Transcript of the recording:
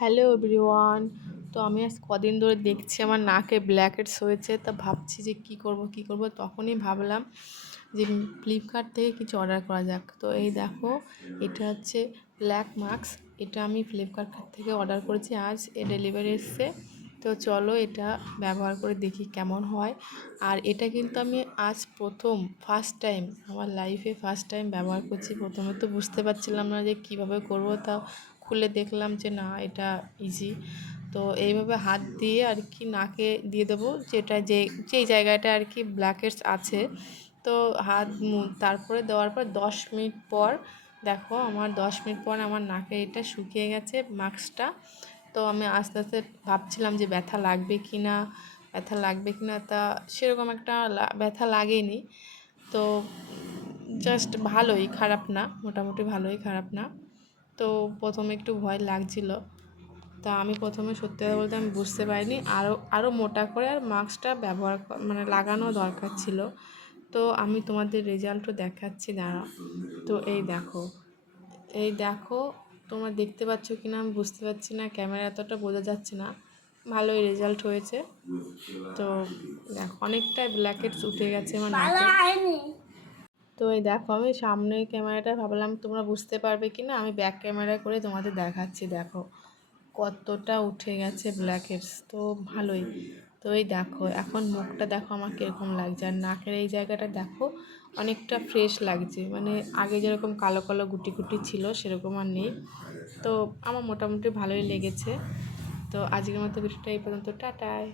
Hello everyone. তো আমি আজ কদিন ধরে দেখছি আমার নাকে ব্ল্যাকহেডস হয়েছে, তা ভাবছি যে কী করব। তখনই ভাবলাম যে ফ্লিপকার্ট থেকে কিছু অর্ডার করা যাক। তো এই দেখো, এটা হচ্ছে ব্ল্যাক মাস্ক। এটা আমি ফ্লিপকার্ট থেকে অর্ডার করেছি, আজ এ ডেলিভারি এসছে। তো চলো এটা ব্যবহার করে দেখি কেমন হয়। আর এটা কিন্তু আমি আজ ফার্স্ট টাইম আমার লাইফে ফার্স্ট টাইম ব্যবহার করছি। প্রথমে তো বুঝতে পারছিলাম না যে কীভাবে করব, তা খুলে দেখলাম যে না, এটা ইজি। তো এইভাবে হাত দিয়ে আর কি নাকে দিয়ে দেবো, যেই জায়গাটা আর কি ব্ল্যাকহেডস আছে। তো তারপরে দেওয়ার পর 10 মিনিট পর দেখো, আমার 10 মিনিট পর আমার নাকে এটা শুকিয়ে গেছে মাস্কটা। তো আমি আস্তে আস্তে ভাবছিলাম যে ব্যথা লাগবে কি না, তা সেরকম একটা ব্যথা লাগেনি। তো জাস্ট ভালোই, খারাপ না, মোটামুটি ভালোই, খারাপ না। তো প্রথমে একটু ভয় লাগছিল। তা আমি প্রথমে সত্যি কথা বলতে আমি বুঝতে পারিনি, আরও মোটা করে আর মাস্কটা মানে লাগানো দরকার ছিল। তো আমি তোমাদের রেজাল্টও দেখাচ্ছি, দাঁড়াও। তো এই দেখো, তোমরা দেখতে পাচ্ছ কি না আমি বুঝতে পারছি না, ক্যামেরা এতটা বোঝা যাচ্ছে না। ভালোই রেজাল্ট হয়েছে। তো দেখো, অনেকটাই ব্ল্যাকহেডস উঠে গেছে আমার নাকে। তো এই দেখো, আমি সামনে ক্যামেরাটা ভাবলাম তোমরা বুঝতে পারবে কি না, আমি ব্যাক ক্যামেরা করে তোমাদের দেখাচ্ছি। দেখো কতটা উঠে গেছে ব্ল্যাকহেডস, তো ভালোই। তো এই দেখো, এখন মুখটা দেখো আমার কীরকম লাগছে, আর নাকের এই জায়গাটা দেখো অনেকটা ফ্রেশ লাগছে, মানে আগে যেরকম কালো কালো গুটি গুটি ছিল সেরকম আর নেই। তো আমার মোটামুটি ভালোই লেগেছে। তো আজকের মতো ভিডিওটা এই পর্যন্ত, টাটায়।